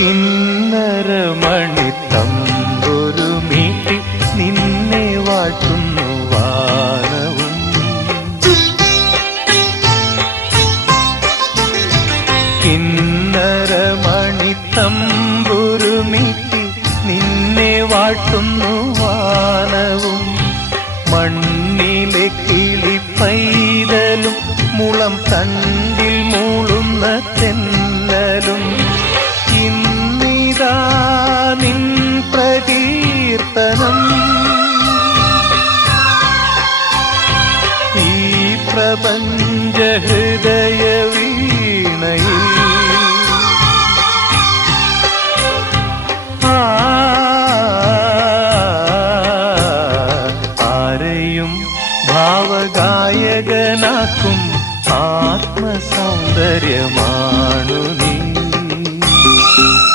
കിന്നരമണി തമ്പൊരു മീട്ടി നിന്നെ വാഴ്ത്തുന്നു വാനവും. കിന്നരമണി തമ്പൊരു മീട്ടി നിന്നെ വാഴ്ത്തുന്നു വാനവും. മണ്ണിലെ കിളി പൈതലും മുളം തണ്ടിൽ ഈ പ്രപഞ്ച ഹൃദയ വീണയിൽ ആരെയും ഭാവഗായകനാക്കും ആത്മസൗന്ദര്യമാണു നീ.